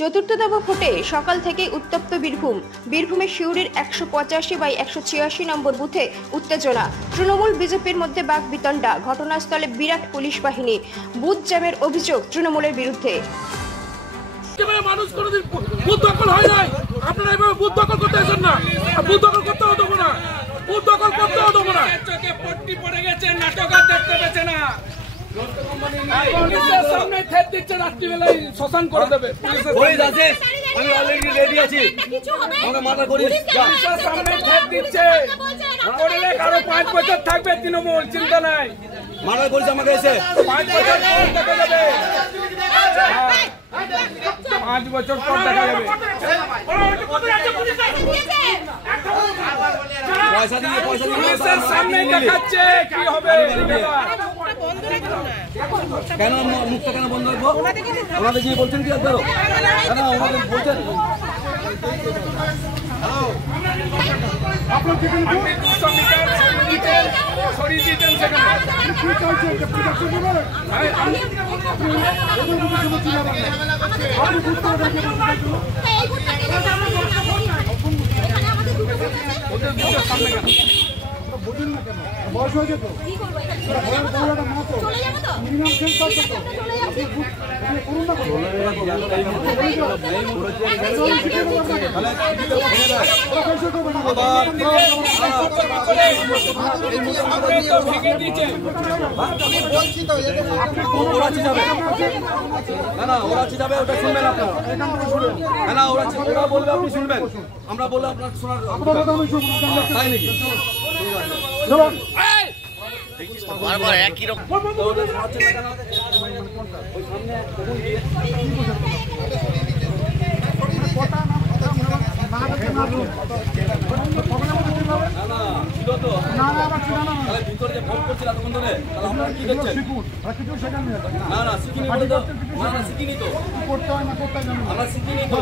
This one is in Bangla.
চতুর্থ দফা ভোটে সকাল থেকেই উত্তপ্ত বীরভূমের সিউড়ির 185/186 নম্বর বুথে উত্তেজনা। তৃণমূল বিজেপির মধ্যে বাকবিতণ্ডা, ঘটনাস্থলে বিরাট পুলিশ বাহিনী। বুথ জ্যামের অভিযোগ তৃণমূলের বিরুদ্ধে। মানুষ কোনোদিন বুথ দখল হয় নাই, আপনারা এভাবে বুথ দখল করতে আসেন না। বুথ দখল করতেও দেবো না, বুথ দখল করতেও দেবো না। চোখে পট্টি পড়ে গেছে, নাটক আর দেখতে পেছে না। পুলিশের সামনে ঠেট দিচ্ছে, রাত্রিবেলায় শ্মশান করে দেবে। আমি অলরেডি রেডি আছি, আমাকে মাথা করিস। পুলিশের সামনে ঠেট দিচ্ছে, করলে আরো 5 বছর থাকবে তৃণমূল, চিন্তা নাই। মাথা করিস আমাকে এসে 5 বছর পর দেখা যাবে, 5 বছর পর দেখা যাবে। পয়সা দিয়ে পুলিশের সামনে দেখাচ্ছে কি হবে। কেন মুখটা কেন বন্ধ রাখবো? ওনাদের গিয়ে বলছেন কি একবারও? কেন ওনাদের বলছেন? সরিয়ে দিতেন সেখানে। বয়স হয়েছে তো, না ওরা যাবে, ওটা শুনবেন আপনারা। না ওরা বলবে আপনি শুনবেন, আমরা বললে আপনার শোনার তাই নাকি? বারবার একই রকম ভিতরে যে ভোট করছিল এতক্ষণ ধরে, আপনারা কি দেখছেন? না শিখিনি বলে তো, না শিখিনি তো, আমরা শিখিনি তো।